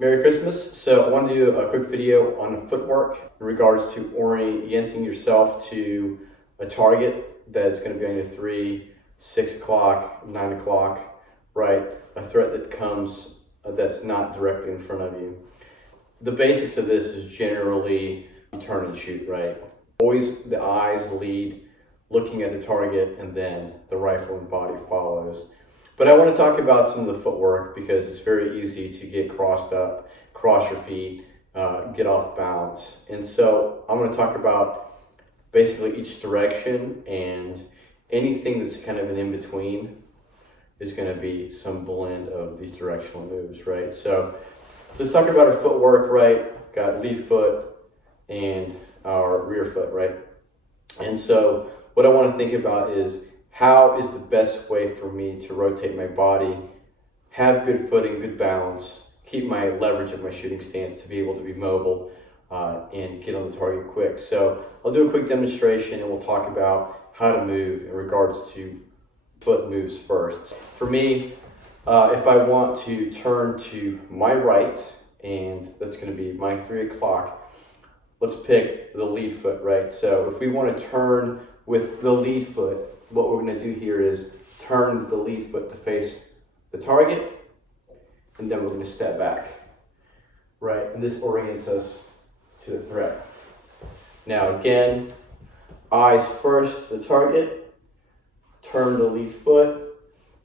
Merry Christmas. So I want to do a quick video on footwork in regards to orienting yourself to a target that's going to be on your 3, 6 o'clock, 9 o'clock, right? A threat that comes that's not directly in front of you. The basics of this is generally turn and shoot, right? Always the eyes lead, looking at the target, and then the rifle and body follows. But I want to talk about some of the footwork because it's very easy to get crossed up, cross your feet, get off balance. And so I'm going to talk about basically each direction, and anything that's kind of an in-between is going to be some blend of these directional moves, right? So let's talk about our footwork, right? Got lead foot and our rear foot, right? And so what I want to think about is, how is the best way for me to rotate my body, have good footing, good balance, keep my leverage of my shooting stance to be able to be mobile and get on the target quick. So I'll do a quick demonstration and we'll talk about how to move in regards to foot moves first. For me, if I want to turn to my right, and that's going to be my 3 o'clock, let's pick the lead foot, right? So if we want to turn with the lead foot, what we're going to do here is turn the lead foot to face the target, and then we're going to step back, right? And this orients us to the threat. Now again, eyes first to the target, turn the lead foot.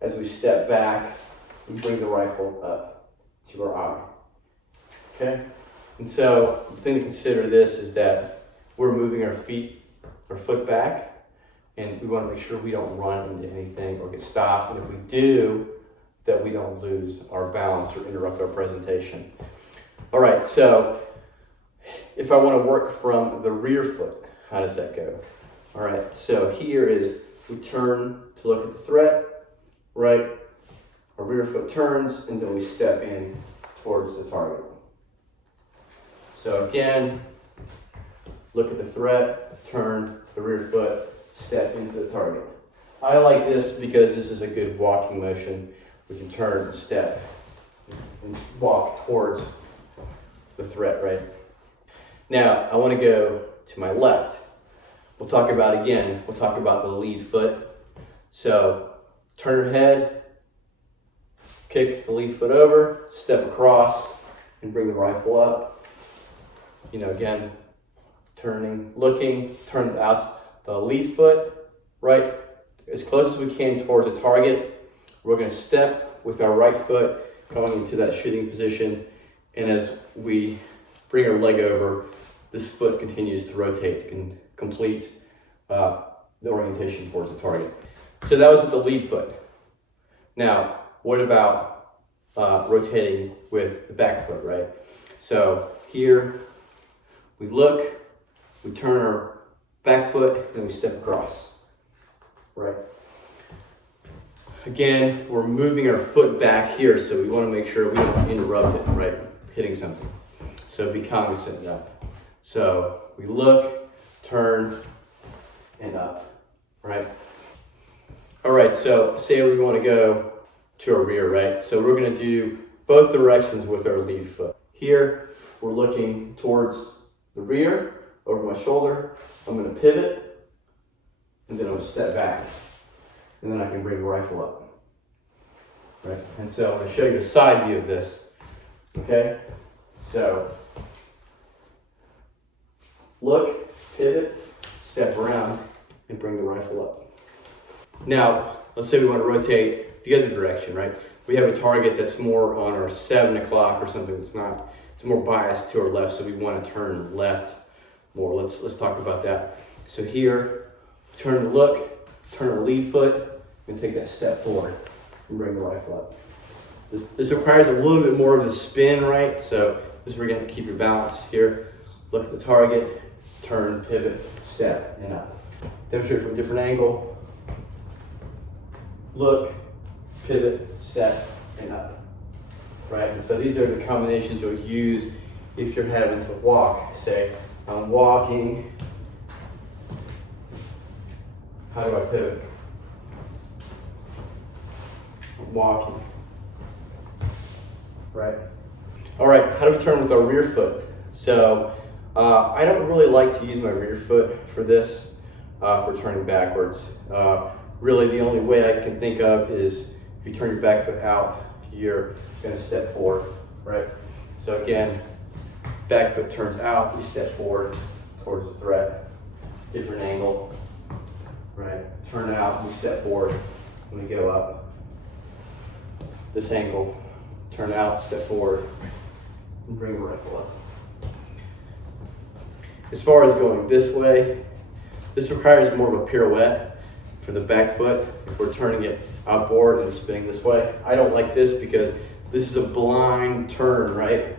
As we step back, we bring the rifle up to our eye, okay? And so the thing to consider this is that we're moving our foot back, and we want to make sure we don't run into anything or get stopped. And if we do, that we don't lose our balance or interrupt our presentation. All right, so if I want to work from the rear foot, how does that go? All right, so here is, we turn to look at the threat, right? Our rear foot turns, and then we step in towards the target. So again, look at the threat, turn the rear foot, step into the target. I like this because this is a good walking motion. We can turn and step and walk towards the threat, right? Now, I want to go to my left. We'll talk about the lead foot. So turn your head, kick the lead foot over, step across, and bring the rifle up. You know, again, turning, looking, turn the lead foot, right, as close as we can towards the target. We're going to step with our right foot going into that shooting position, and as we bring our leg over, this foot continues to rotate and complete the orientation towards the target. So that was with the lead foot. Now, what about rotating with the back foot, right? So here, we look, we turn our back foot, then we step across, right? Again, we're moving our foot back here, so we want to make sure we don't interrupt it, right? Hitting something. So be cognizant of that. So we look, turn, and up, right? All right, so say we want to go to our rear, right? So we're going to do both directions with our lead foot. Here, we're looking towards the rear, over my shoulder. I'm going to pivot, and then I'm going to step back, and then I can bring the rifle up, right? And so I'm going to show you a side view of this, okay? So look, pivot, step around, and bring the rifle up. Now, let's say we want to rotate the other direction, right? We have a target that's more on our 7 o'clock or something that's not, it's more biased to our left, so we want to turn left more. Let's talk about that. So here, turn to look, turn our lead foot, and take that step forward and bring the rifle up. This requires a little bit more of the spin, right? So this is where you have to keep your balance here. Look at the target, turn, pivot, step, and up. Demonstrate from a different angle. Look, pivot, step, and up. Right? And so these are the combinations you'll use if you're having to walk. Say, I'm walking. How do I pivot? I'm walking. Right? All right, how do we turn with our rear foot? So I don't really like to use my rear foot for this, for turning backwards. Really the only way I can think of is if you turn your back foot out, you're gonna step forward, right? So again, back foot turns out, we step forward towards the thread. Different angle, right? Turn out, we step forward, and we go up. This angle, turn out, step forward, and bring the rifle up. As far as going this way, this requires more of a pirouette for the back foot if we're turning it outboard and spinning this way. I don't like this because this is a blind turn, right?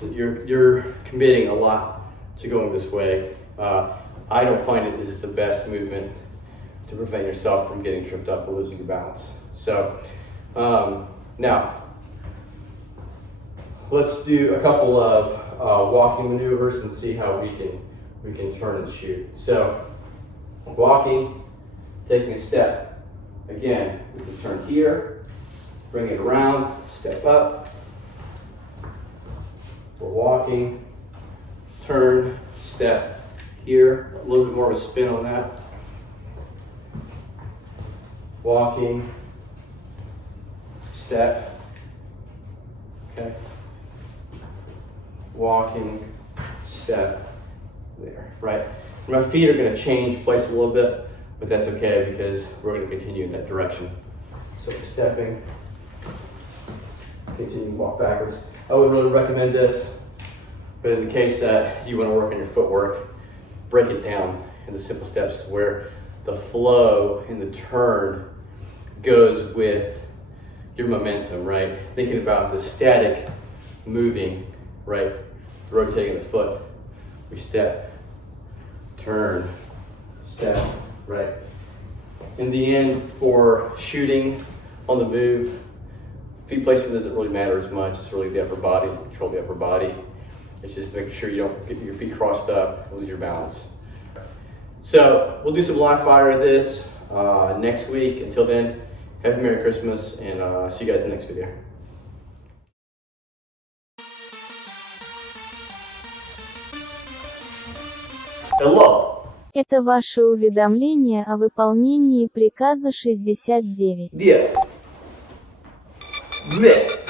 You're committing a lot to going this way. I don't find it is the best movement to prevent yourself from getting tripped up or losing your balance. So now, let's do a couple of walking maneuvers and see how we can turn and shoot. So walking, taking a step. Again, we can turn here, bring it around, step up. We're walking, turn, step here, a little bit more of a spin on that. Walking, step, okay. Walking, step, there, right? My feet are gonna change place a little bit, but that's okay because we're gonna continue in that direction. So we're stepping, continue to walk backwards. I would really recommend this, but in the case that you wanna work on your footwork, break it down into simple steps where the flow and the turn goes with your momentum, right? Thinking about the static moving, right? Rotating the foot. We step, turn, step, right? In the end, for shooting on the move, feet placement doesn't really matter as much. It's really the upper body, control the upper body. It's just making sure you don't get your feet crossed up, lose your balance. So we'll do some live fire of this next week. Until then, have a Merry Christmas and see you guys in the next video. Hello. Это ваше уведомление о выполнении приказа 69. Yeah. Bleh.